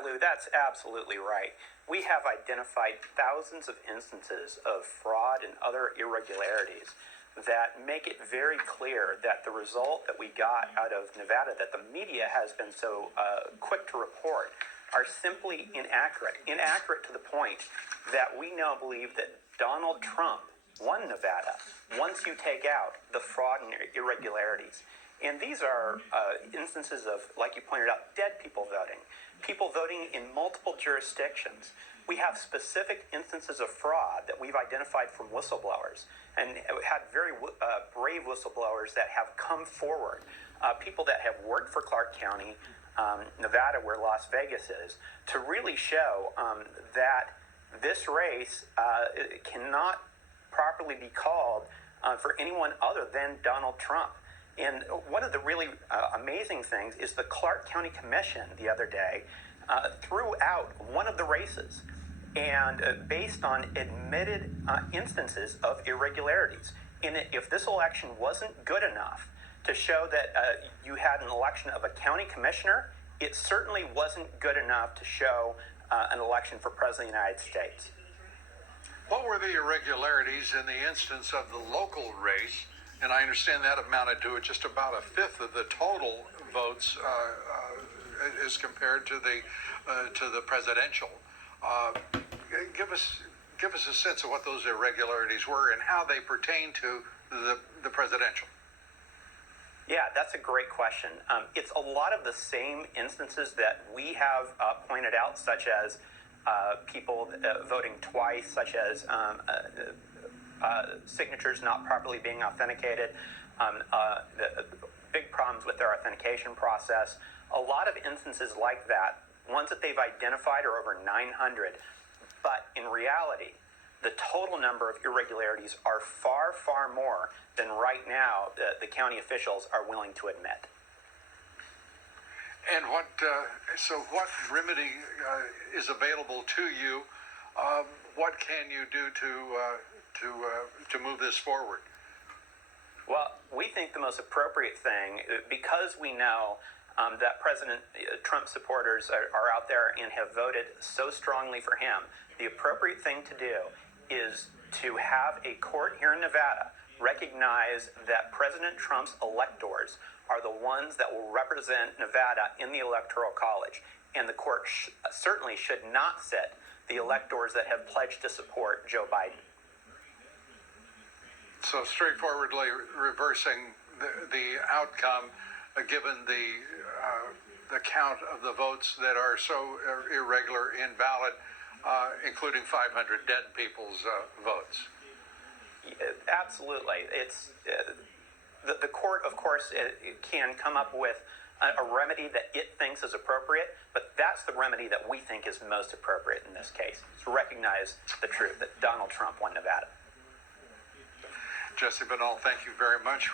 Lou, that's absolutely right. We have identified thousands of instances of fraud and other irregularities that make it very clear that the result that we got out of Nevada, that the media has been so quick to report, are simply inaccurate. Inaccurate to the point that we now believe that Donald Trump won Nevada once you take out the fraud and irregularities. And these are instances of, like you pointed out, dead people voting in multiple jurisdictions. We have specific instances of fraud that we've identified from whistleblowers, and had very brave whistleblowers that have come forward, people that have worked for Clark County, Nevada, where Las Vegas is, to really show that this race cannot properly be called for anyone other than Donald Trump. And one of the really amazing things is the Clark County Commission the other day threw out one of the races, and based on admitted instances of irregularities. And if this election wasn't good enough to show that you had an election of a county commissioner, it certainly wasn't good enough to show an election for President of the United States. What were the irregularities in the instance of the local race? And I understand that amounted to just about a fifth of the total votes as compared to the presidential. Give us a sense of what those irregularities were and how they pertain to the presidential. Yeah, that's a great question. It's a lot of the same instances that we have pointed out, such as people voting twice, such as signatures not properly being authenticated, the big problems with their authentication process. A lot of instances like that, ones that they've identified are over 900, but in reality, the total number of irregularities are far, far more than right now the county officials are willing to admit. And what remedy is available to you? What can you do to move this forward? Well, we think the most appropriate thing, because we know that President Trump supporters are out there and have voted so strongly for him, the appropriate thing to do is to have a court here in Nevada recognize that President Trump's electors are the ones that will represent Nevada in the Electoral College. And the court certainly should not sit the electors that have pledged to support Joe Biden. So straightforwardly reversing the outcome, given the count of the votes that are so irregular, invalid, including 500 dead people's votes. Absolutely. It's the court, of course, can come up with a remedy that it thinks is appropriate, but that's the remedy that we think is most appropriate in this case, to recognize the truth that Donald Trump won Nevada. Jesse Binnall, thank you very much.